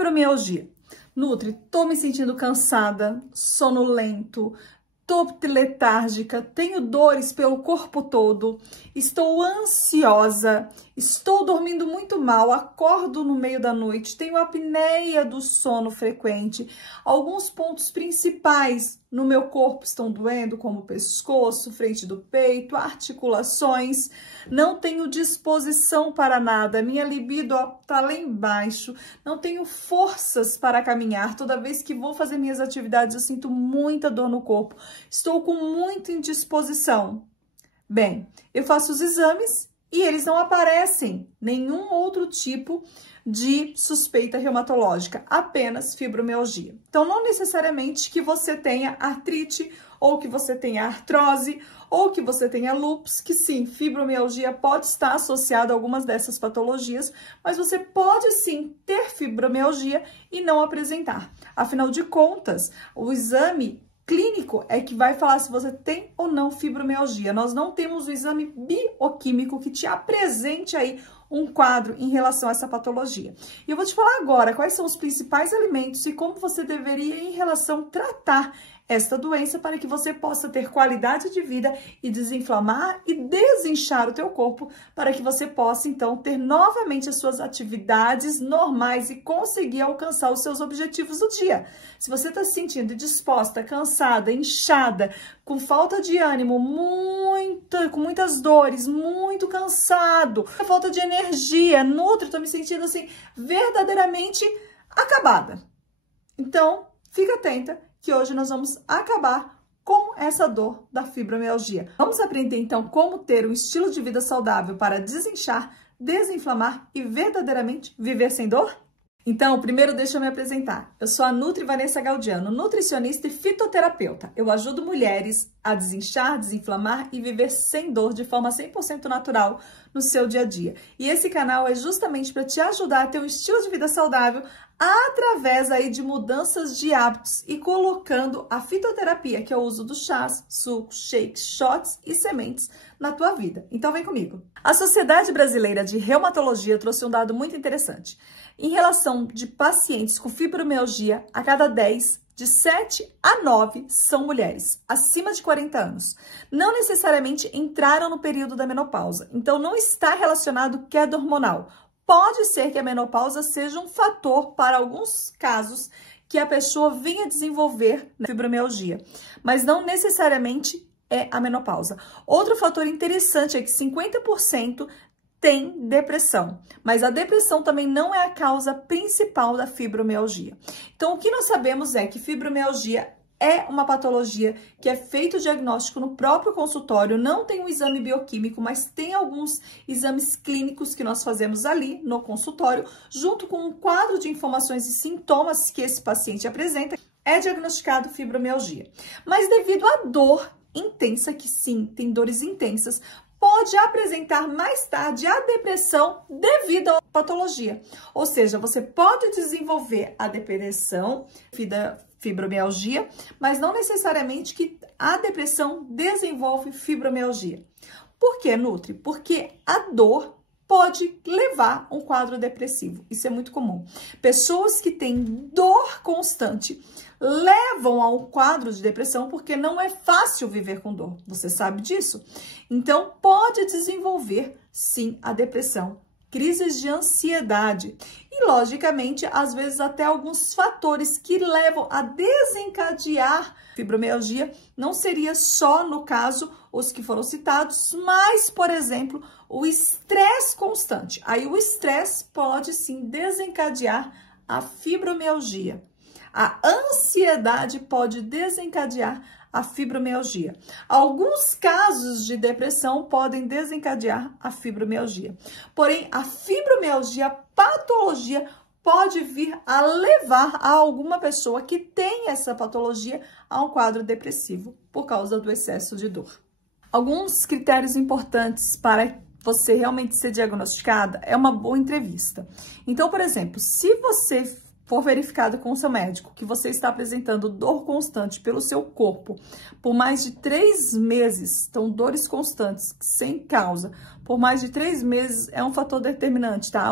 Fibromialgia. Nutri, tô me sentindo cansada, sonolento, tô letárgica, tenho dores pelo corpo todo, estou ansiosa, estou dormindo muito mal, acordo no meio da noite, tenho apneia do sono frequente. Alguns pontos principais no meu corpo estão doendo, como o pescoço, frente do peito, articulações. Não tenho disposição para nada, minha libido tá lá embaixo, não tenho forças para caminhar. Toda vez que vou fazer minhas atividades, eu sinto muita dor no corpo. Estou com muita indisposição. Bem, eu faço os exames e eles não aparecem nenhum outro tipo de suspeita reumatológica, apenas fibromialgia. Então, não necessariamente que você tenha artrite, ou que você tenha artrose, ou que você tenha lúpus, que sim, fibromialgia pode estar associada a algumas dessas patologias, mas você pode sim ter fibromialgia e não apresentar. Afinal de contas, o exame clínico é que vai falar se você tem ou não fibromialgia. Nós não temos o exame bioquímico que te apresente aí um quadro em relação a essa patologia. E eu vou te falar agora quais são os principais alimentos e como você deveria, em relação, tratar esta doença para que você possa ter qualidade de vida e desinflamar e desinchar o teu corpo para que você possa, então, ter novamente as suas atividades normais e conseguir alcançar os seus objetivos do dia. Se você está se sentindo disposta, cansada, inchada, com falta de ânimo, com muitas dores, muito cansado, falta de energia, Nutri, estou me sentindo assim, verdadeiramente acabada. Então, fica atenta que hoje nós vamos acabar com essa dor da fibromialgia. Vamos aprender então como ter um estilo de vida saudável para desinchar, desinflamar e verdadeiramente viver sem dor? Então, primeiro deixa eu me apresentar. Eu sou a Nutri Vanessa Gaudiano, nutricionista e fitoterapeuta. Eu ajudo mulheres a desinchar, desinflamar e viver sem dor de forma 100% natural no seu dia a dia. E esse canal é justamente para te ajudar a ter um estilo de vida saudável através aí de mudanças de hábitos e colocando a fitoterapia, que é o uso dos chás, sucos, shakes, shots e sementes na tua vida. Então vem comigo. A Sociedade Brasileira de Reumatologia trouxe um dado muito interessante. Em relação de pacientes com fibromialgia, a cada 10, de 7 a 9 são mulheres, acima de 40 anos. Não necessariamente entraram no período da menopausa, então não está relacionado com queda hormonal. Pode ser que a menopausa seja um fator para alguns casos que a pessoa venha desenvolver fibromialgia, mas não necessariamente é a menopausa. Outro fator interessante é que 50% tem depressão, mas a depressão também não é a causa principal da fibromialgia. Então, o que nós sabemos é que fibromialgia é uma patologia que é feito o diagnóstico no próprio consultório, não tem um exame bioquímico, mas tem alguns exames clínicos que nós fazemos ali no consultório, junto com um quadro de informações e sintomas que esse paciente apresenta, é diagnosticado fibromialgia. Mas devido à dor intensa, que sim, tem dores intensas, pode apresentar mais tarde a depressão devido à patologia. Ou seja, você pode desenvolver a depressão, fibromialgia, mas não necessariamente que a depressão desenvolve fibromialgia. Por que, Nutri? Porque a dor pode levar a um quadro depressivo. Isso é muito comum. Pessoas que têm dor constante levam a um quadro de depressão porque não é fácil viver com dor. Você sabe disso? Então, pode desenvolver, sim, a depressão, crises de ansiedade e, logicamente, às vezes até alguns fatores que levam a desencadear fibromialgia. Não seria só, no caso, os que foram citados, mas, por exemplo, o estresse constante. Aí o estresse pode, sim, desencadear a fibromialgia. A ansiedade pode desencadear a fibromialgia. Alguns casos de depressão podem desencadear a fibromialgia. Porém, a fibromialgia, a patologia, pode vir a levar a alguma pessoa que tem essa patologia a um quadro depressivo por causa do excesso de dor. Alguns critérios importantes para você realmente ser diagnosticada é uma boa entrevista. Então, por exemplo, se você for verificado com o seu médico que você está apresentando dor constante pelo seu corpo por mais de 3 meses, então dores constantes, sem causa, por mais de 3 meses é um fator determinante, tá?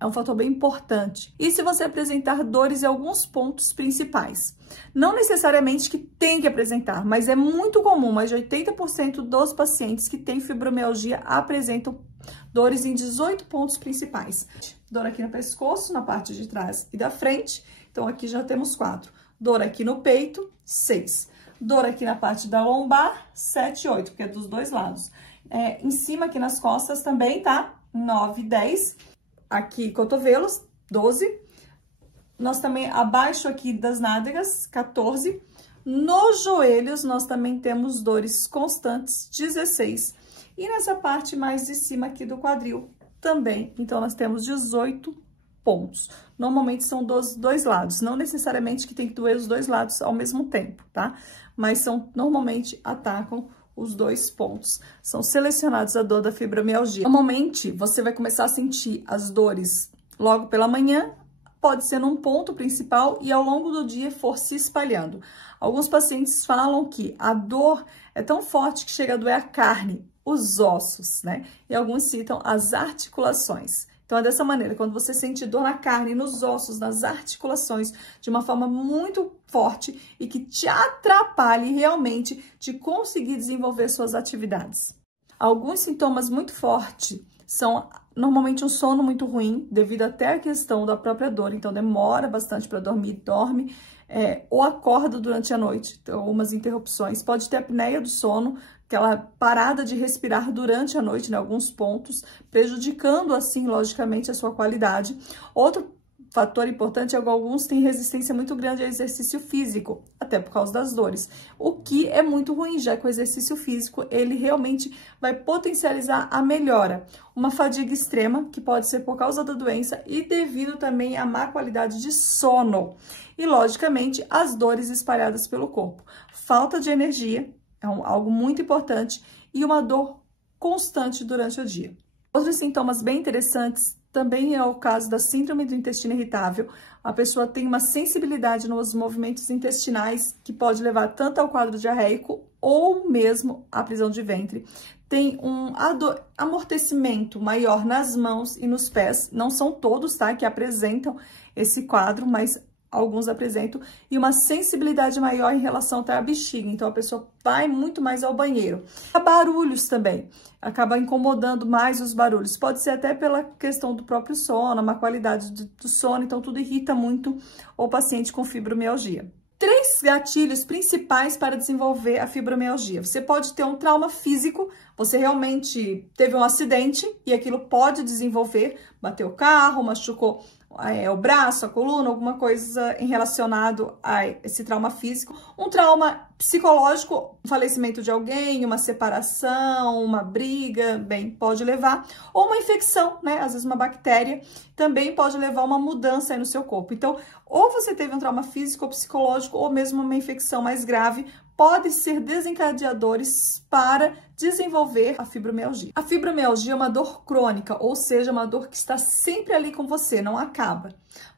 É um fator bem importante. E se você apresentar dores em alguns pontos principais? Não necessariamente que tem que apresentar, mas é muito comum, mais de 80% dos pacientes que têm fibromialgia apresentam dores em 18 pontos principais. Dor aqui no pescoço, na parte de trás e da frente. Então, aqui já temos 4. Dor aqui no peito, 6. Dor aqui na parte da lombar, 7 e 8, porque é dos dois lados. Em cima, aqui nas costas também, tá? 9 e 10. Aqui, cotovelos, 12. Nós também, abaixo aqui das nádegas, 14. Nos joelhos, nós também temos dores constantes, 16. E nessa parte mais de cima aqui do quadril também. Então, nós temos 18 pontos. Normalmente são dos dois lados. Não necessariamente que tem que doer os dois lados ao mesmo tempo, tá? Mas normalmente atacam os 2 pontos. São selecionados a dor da fibromialgia. Normalmente, você vai começar a sentir as dores logo pela manhã, pode ser num ponto principal e ao longo do dia for se espalhando. Alguns pacientes falam que a dor é tão forte que chega a doer a carne, os ossos, né? E alguns citam as articulações. Então, é dessa maneira, quando você sente dor na carne, nos ossos, nas articulações, de uma forma muito forte e que te atrapalhe realmente de conseguir desenvolver suas atividades. Alguns sintomas muito fortes são normalmente um sono muito ruim, devido até à questão da própria dor, então demora bastante para dormir, dorme ou acorda durante a noite, então, algumas interrupções. Pode ter apneia do sono, aquela parada de respirar durante a noite, em alguns pontos, prejudicando assim, logicamente, a sua qualidade. Outro fator importante é que alguns têm resistência muito grande ao exercício físico, até por causa das dores, o que é muito ruim, já que o exercício físico, ele realmente vai potencializar a melhora. Uma fadiga extrema, que pode ser por causa da doença e devido também à má qualidade de sono. E, logicamente, as dores espalhadas pelo corpo. Falta de energia, é algo muito importante, e uma dor constante durante o dia. Outros sintomas bem interessantes também é o caso da síndrome do intestino irritável. A pessoa tem uma sensibilidade nos movimentos intestinais que pode levar tanto ao quadro diarreico ou mesmo à prisão de ventre. Tem um amortecimento maior nas mãos e nos pés. Não são todos, tá, que apresentam esse quadro, mas alguns apresentam, e uma sensibilidade maior em relação até à bexiga, então a pessoa vai muito mais ao banheiro. Barulhos também, acaba incomodando mais os barulhos, pode ser até pela questão do próprio sono, a má qualidade do sono, então tudo irrita muito o paciente com fibromialgia. 3 gatilhos principais para desenvolver a fibromialgia. Você pode ter um trauma físico, você realmente teve um acidente e aquilo pode desenvolver, bateu o carro, machucou o braço, a coluna, alguma coisa relacionado a esse trauma físico. Um trauma psicológico, um falecimento de alguém, uma separação, uma briga, bem, pode levar. Ou uma infecção, né? Às vezes uma bactéria também pode levar a uma mudança aí no seu corpo. Então, ou você teve um trauma físico ou psicológico, ou mesmo uma infecção mais grave, pode ser desencadeadores para desenvolver a fibromialgia. A fibromialgia é uma dor crônica, ou seja, uma dor que está sempre ali com você, não acaba.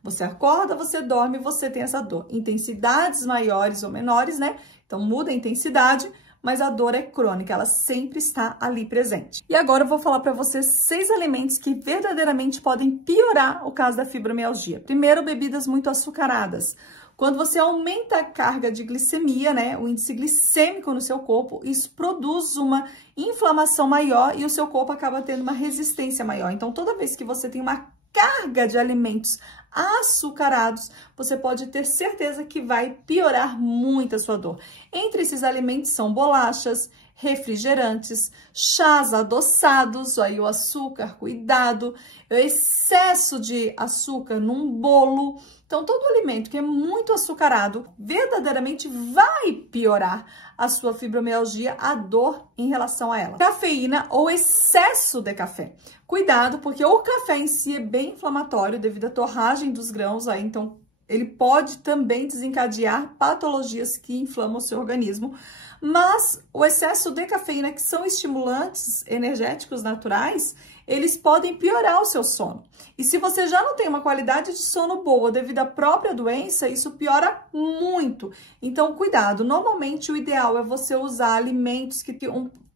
Você acorda, você dorme, você tem essa dor. Intensidades maiores ou menores, né? Então muda a intensidade, mas a dor é crônica, ela sempre está ali presente. E agora eu vou falar para vocês 6 alimentos que verdadeiramente podem piorar o caso da fibromialgia. Primeiro, bebidas muito açucaradas. Quando você aumenta a carga de glicemia, né, o índice glicêmico no seu corpo, isso produz uma inflamação maior e o seu corpo acaba tendo uma resistência maior. Então, toda vez que você tem uma carga de alimentos açucarados, você pode ter certeza que vai piorar muito a sua dor. Entre esses alimentos são bolachas, refrigerantes, chás adoçados, aí o açúcar, cuidado, o excesso de açúcar num bolo. Então, todo alimento que é muito açucarado verdadeiramente vai piorar a sua fibromialgia, a dor em relação a ela. Cafeína ou excesso de café. Cuidado, porque o café em si é bem inflamatório devido à torragem dos grãos, aí então ele pode também desencadear patologias que inflamam o seu organismo, mas o excesso de cafeína, que são estimulantes energéticos naturais, eles podem piorar o seu sono. E se você já não tem uma qualidade de sono boa devido à própria doença, isso piora muito. Então, cuidado. Normalmente, o ideal é você usar alimentos que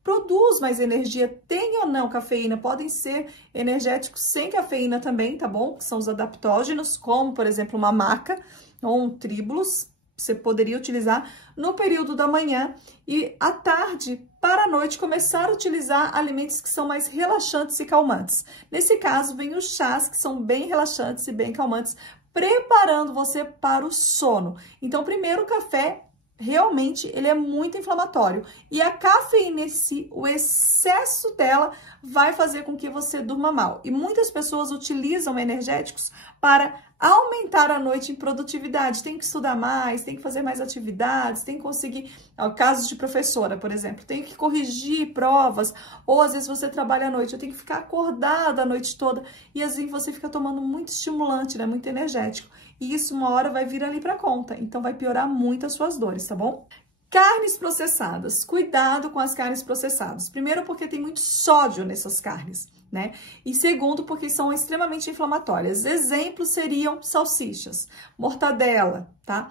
produz mais energia, tem ou não cafeína, podem ser energéticos sem cafeína também, tá bom? Que são os adaptógenos, como, por exemplo, uma maca ou um tribulus, você poderia utilizar no período da manhã e à tarde, para a noite, começar a utilizar alimentos que são mais relaxantes e calmantes. Nesse caso, vem os chás, que são bem relaxantes e bem calmantes, preparando você para o sono. Então, primeiro, o café, realmente, ele é muito inflamatório. E a cafeína em si, o excesso dela, vai fazer com que você durma mal. E muitas pessoas utilizam energéticos para aumentar a noite em produtividade. Tem que estudar mais, tem que fazer mais atividades, tem que conseguir... Casos de professora, por exemplo, tem que corrigir provas, ou às vezes você trabalha à noite, eu tenho que ficar acordada a noite toda, e assim você fica tomando muito estimulante, né? Muito energético. E isso uma hora vai vir ali para conta, então vai piorar muito as suas dores, tá bom? Carnes processadas. Cuidado com as carnes processadas. Primeiro, porque tem muito sódio nessas carnes, né? E segundo, porque são extremamente inflamatórias. Exemplos seriam salsichas, mortadela, tá?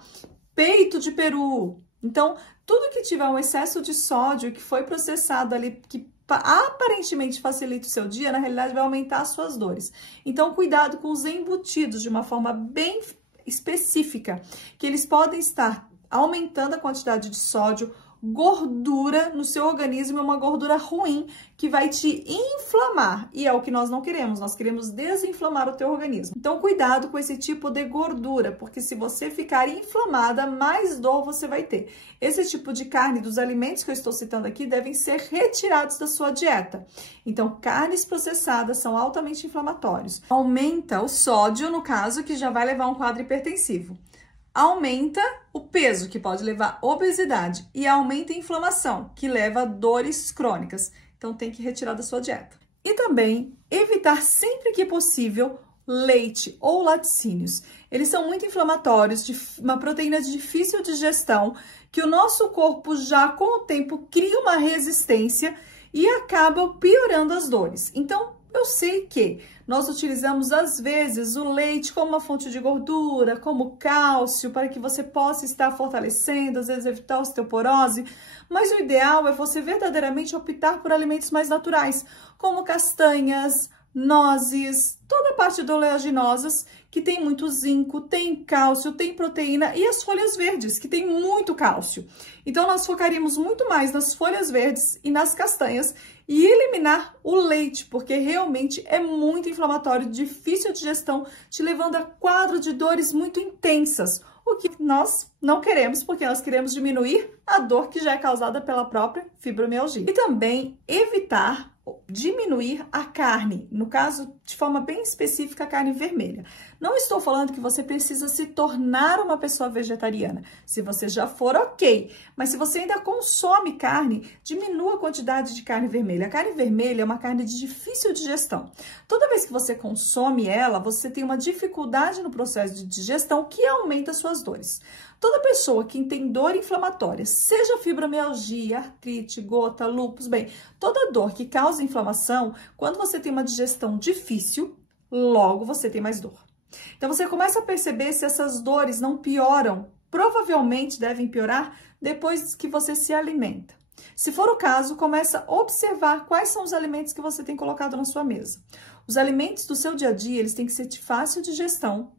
Peito de peru. Então, tudo que tiver um excesso de sódio que foi processado ali, que aparentemente facilita o seu dia, na realidade vai aumentar as suas dores. Então, cuidado com os embutidos de uma forma bem específica, que eles podem estar aumentando a quantidade de sódio, gordura no seu organismo, é uma gordura ruim que vai te inflamar, e é o que nós não queremos, nós queremos desinflamar o teu organismo. Então, cuidado com esse tipo de gordura, porque se você ficar inflamada, mais dor você vai ter. Esse tipo de carne, dos alimentos que eu estou citando aqui, devem ser retirados da sua dieta. Então, carnes processadas são altamente inflamatórios. Aumenta o sódio, no caso, que já vai levar a um quadro hipertensivo. Aumenta o peso, que pode levar à obesidade, e aumenta a inflamação, que leva a dores crônicas. Então, tem que retirar da sua dieta. E também evitar sempre que possível leite ou laticínios. Eles são muito inflamatórios, de uma proteína de difícil digestão, que o nosso corpo já com o tempo cria uma resistência e acaba piorando as dores. Então, eu sei que nós utilizamos, às vezes, o leite como uma fonte de gordura, como cálcio, para que você possa estar fortalecendo, às vezes evitar osteoporose, mas o ideal é você verdadeiramente optar por alimentos mais naturais, como castanhas, nozes, toda a parte de oleaginosas, que tem muito zinco, tem cálcio, tem proteína, e as folhas verdes, que tem muito cálcio. Então, nós focaríamos muito mais nas folhas verdes e nas castanhas, e eliminar o leite, porque realmente é muito inflamatório, difícil de digestão, te levando a quadro de dores muito intensas, o que nós não queremos, porque nós queremos diminuir a dor que já é causada pela própria fibromialgia. E também evitar diminuir a carne, no caso, de forma bem específica, a carne vermelha. Não estou falando que você precisa se tornar uma pessoa vegetariana. Se você já for, ok. Mas se você ainda consome carne, diminua a quantidade de carne vermelha. A carne vermelha é uma carne de difícil digestão. Toda vez que você consome ela, você tem uma dificuldade no processo de digestão que aumenta as suas dores. Toda pessoa que tem dor inflamatória, seja fibromialgia, artrite, gota, lúpus, bem, toda dor que causa inflamação, quando você tem uma digestão difícil, logo você tem mais dor. Então, você começa a perceber se essas dores não pioram, provavelmente devem piorar depois que você se alimenta. Se for o caso, começa a observar quais são os alimentos que você tem colocado na sua mesa. Os alimentos do seu dia a dia, eles têm que ser de fácil digestão,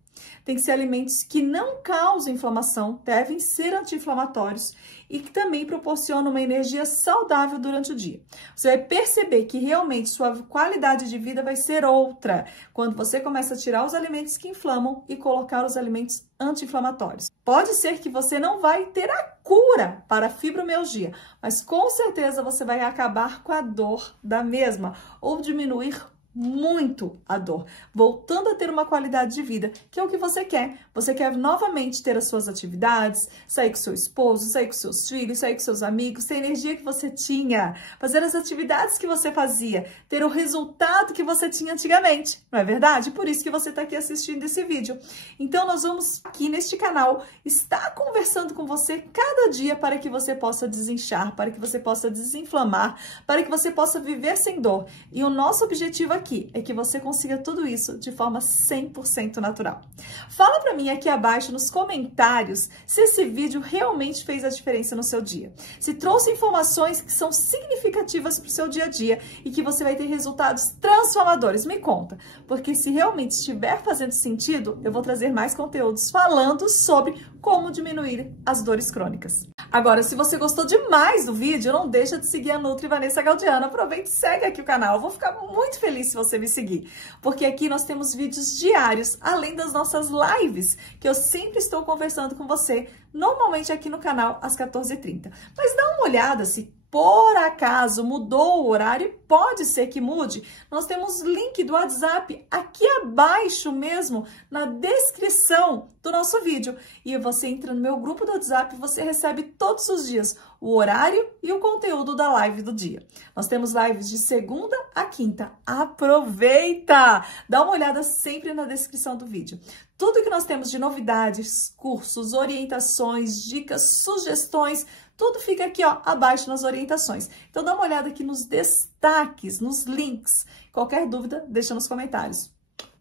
tem que ser alimentos que não causam inflamação, devem ser anti-inflamatórios e que também proporcionam uma energia saudável durante o dia. Você vai perceber que realmente sua qualidade de vida vai ser outra quando você começa a tirar os alimentos que inflamam e colocar os alimentos anti-inflamatórios. Pode ser que você não vai ter a cura para a fibromialgia, mas com certeza você vai acabar com a dor da mesma ou diminuir muito a dor, voltando a ter uma qualidade de vida, que é o que você quer. Você quer novamente ter as suas atividades, sair com seu esposo, sair com seus filhos, sair com seus amigos, ter a energia que você tinha, fazer as atividades que você fazia, ter o resultado que você tinha antigamente, não é verdade? Por isso que você está aqui assistindo esse vídeo. Então, nós vamos aqui neste canal estar conversando com você cada dia para que você possa desinchar, para que você possa desinflamar, para que você possa viver sem dor. E o nosso objetivo aqui é que você consiga tudo isso de forma 100% natural. Fala pra mim aqui abaixo nos comentários se esse vídeo realmente fez a diferença no seu dia. Se trouxe informações que são significativas para o seu dia a dia e que você vai ter resultados transformadores. Me conta, porque se realmente estiver fazendo sentido, eu vou trazer mais conteúdos falando sobre como diminuir as dores crônicas. Agora, se você gostou demais do vídeo, não deixa de seguir a Nutri Vanessa Galdiano. Aproveita e segue aqui o canal. Eu vou ficar muito feliz se você me seguir, porque aqui nós temos vídeos diários, além das nossas lives, que eu sempre estou conversando com você, normalmente aqui no canal às 14h30. Mas dá uma olhada se por acaso mudou o horário, pode ser que mude. Nós temos link do WhatsApp aqui abaixo mesmo, na descrição do nosso vídeo. E você entra no meu grupo do WhatsApp e você recebe todos os dias o horário e o conteúdo da live do dia. Nós temos lives de segunda a quinta. Aproveita! Dá uma olhada sempre na descrição do vídeo. Tudo que nós temos de novidades, cursos, orientações, dicas, sugestões, tudo fica aqui, ó, abaixo nas orientações. Então, dá uma olhada aqui nos destaques, nos links. Qualquer dúvida, deixa nos comentários.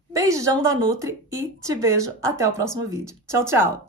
Beijão da Nutri e te vejo até o próximo vídeo. Tchau, tchau!